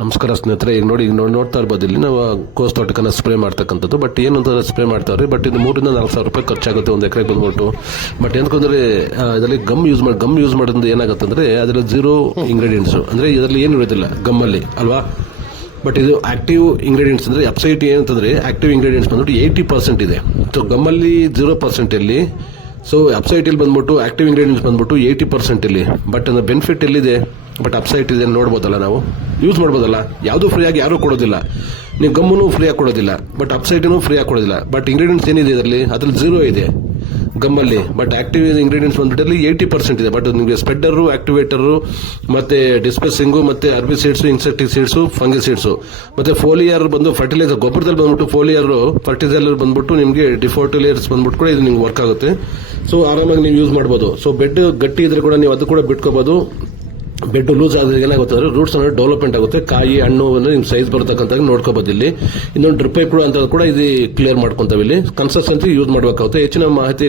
ನಮಸ್ಕಾರ ಸ್ನೇಹಿತರೆ, ಈಗ ನೋಡ್ತಾ ಇರ್ಬೋದು ಇಲ್ಲಿ ನಾವು ಕೋಸ್ ತೋಟಕನ್ನ ಸ್ಪ್ರೇ ಮಾಡ್ತಕ್ಕಂಥದ್ದು. ಬಟ್ ಏನು ಅಂತ ಸ್ಪ್ರೇ ಮಾಡ್ತಾವ್ರಿ. ಬಟ್ ಇದು 3 ರಿಂದ 4 ಸಾವಿರ ರೂಪಾಯಿ ಖರ್ಚಾಗುತ್ತೆ ಒಂದು ಎಕರೆಗೆ ಬಂದ್ಬಿಟ್ಟು. ಬಟ್ ಏನಕ್ಕಂದ್ರೆ ಇದರಲ್ಲಿ ಗಮ್ ಯೂಸ್ ಮಾಡೋದ್ರಿಂದ ಏನಾಗುತ್ತೆ ಅಂದ್ರೆ ಅದರಲ್ಲಿ 0 ಇಂಗ್ರೀಡಿಯೆಂಟ್ಸ್, ಅಂದ್ರೆ ಇದರಲ್ಲಿ ಏನು ಇರೋದಿಲ್ಲ ಗಮ್ಮಲ್ಲಿ ಅಲ್ವಾ. ಬಟ್ ಇದು ಆಕ್ಟಿವ್ ಇಂಗ್ರೀಡಿಯೆಂಟ್ಸ್ ಅಂದ್ರೆ ವೆಬ್ಸೈಟ್ ಏನಂತಂದ್ರೆ ಆಕ್ಟಿವ್ ಇಂಗ್ರೀಡಿಯೆಂಟ್ಸ್ ಬಂದ್ಬಿಟ್ಟು 80% ಇದೆ. ಸೊ ಗಮ್ಮಲ್ಲಿ 0% ಇಲ್ಲಿ. ಸೊ ವೆಬ್ಸೈಟ್ ಇಲ್ಲಿ ಬಂದ್ಬಿಟ್ಟು ಆಕ್ಟಿವ್ ಇಂಗ್ರೀಡಿಯೆಂಟ್ಸ್ ಬಂದ್ಬಿಟ್ಟು 80% ಇಲ್ಲಿ. ಬಟ್ ಅದರ ಬೆನಿಫಿಟ್ ಎಲ್ಲಿದೆ, ಬಟ್ ಅಪ್ಸೈಟ್ ಇದೆ ನೋಡ್ಬೋದಲ್ಲ, ನಾವು ಯೂಸ್ ಮಾಡ್ಬೋದಲ್ಲ. ಯಾವುದು ಫ್ರೀ ಆಗಿ ಯಾರು ಕೊಡೋದಿಲ್ಲ, ನೀವು ಗಮ್ಮನ್ನು ಫ್ರೀ ಆಗಿ ಕೊಡೋದಿಲ್ಲ, ಬಟ್ ಅಪ್ಸೈಟನ್ನು ಫ್ರೀ ಆಗಿ ಕೊಡೋದಿಲ್ಲ. ಬಟ್ ಇಂಗ್ರೀಡಿಯೆಂಟ್ಸ್ ಏನಿದೆ ಇದರಲ್ಲಿ, ಅದ್ರಲ್ಲಿ 0 ಇದೆ ಗಮ್ಮಲ್ಲಿ. ಬಟ್ ಆಕ್ಟಿವ್ ಇಂಗ್ರೀಡಿಯೆಂಟ್ಸ್ ಬಂದ್ಬಿಟ್ಟು 80% ಇದೆ. ಬಟ್ ನಿಮಗೆ ಸ್ಪ್ರೆಡ್ಡರು, ಆಕ್ಟಿವೇಟರು, ಮತ್ತೆ ಡಿಸ್ಪೆಸಿಂಗು, ಮತ್ತೆ ಅರ್ಬಿಸೈಡ್ಸ್, ಇನ್ಸೆಕ್ಟಿಸೈಡ್ಸ್, ಫಂಗಿಸೈಡ್ಸ್, ಮತ್ತೆ ಫೋಲಿಯರ್ ಬಂದು ಫರ್ಟಿಲೈಸರ್, ಗೊಬ್ಬರದಲ್ಲಿ ಬಂದ್ಬಿಟ್ಟು ಫೋಲಿಯರ್ ಫರ್ಟಿಲೈಸರ್ ಬಂದ್ಬಿಟ್ಟು ನಿಮಗೆ ಡಿಫೋರ್ಟಿಲೈಸರ್ಸ್ ಬಂದ್ಬಿಟ್ಟು ಕೂಡ ಇದು ನಿಮ್ಗೆ ವರ್ಕ್ ಆಗುತ್ತೆ. ಸೊ ಆರಾಮಾಗಿ ನೀವು ಯೂಸ್ ಮಾಡ್ಬೋದು. ಸೊ ಬೆಡ್ ಗಟ್ಟಿ ಇದ್ರೆ ಕೂಡ ನೀವು ಅದು ಕೂಡ ಬಿಟ್ಕೋಬಹುದು. ಬೆಡ್ ಲೂಸ್ ಆದ್ರೆ ಏನಾಗುತ್ತೆ ಅಂದ್ರೆ ರೂಟ್ಸ್ ಅನ್ನೋದು ಡೆವಲಪ್ಮೆಂಟ್ ಆಗುತ್ತೆ, ಕಾಯಿ ಹಣ್ಣು ನಿಮ್ ಸೈಜ್ ಬರತಕ್ಕಂತ ನೋಡ್ಕೋಬಹುದು. ಇಲ್ಲಿ ಇನ್ನೊಂದು ಡ್ರಿಪ್ ಪೈಪ್ ಅಂತ ಕೂಡ ಇದು ಕ್ಲಿಯರ್ ಮಾಡ್ಕೊಂತಾವೆ. ಇಲ್ಲಿ ಕನ್ಸಿಸ್ಟೆನ್ಸಿ ಯೂಸ್ ಮಾಡಬೇಕಾಗುತ್ತೆ. ಹೆಚ್ಚಿನ ಮಾಹಿತಿ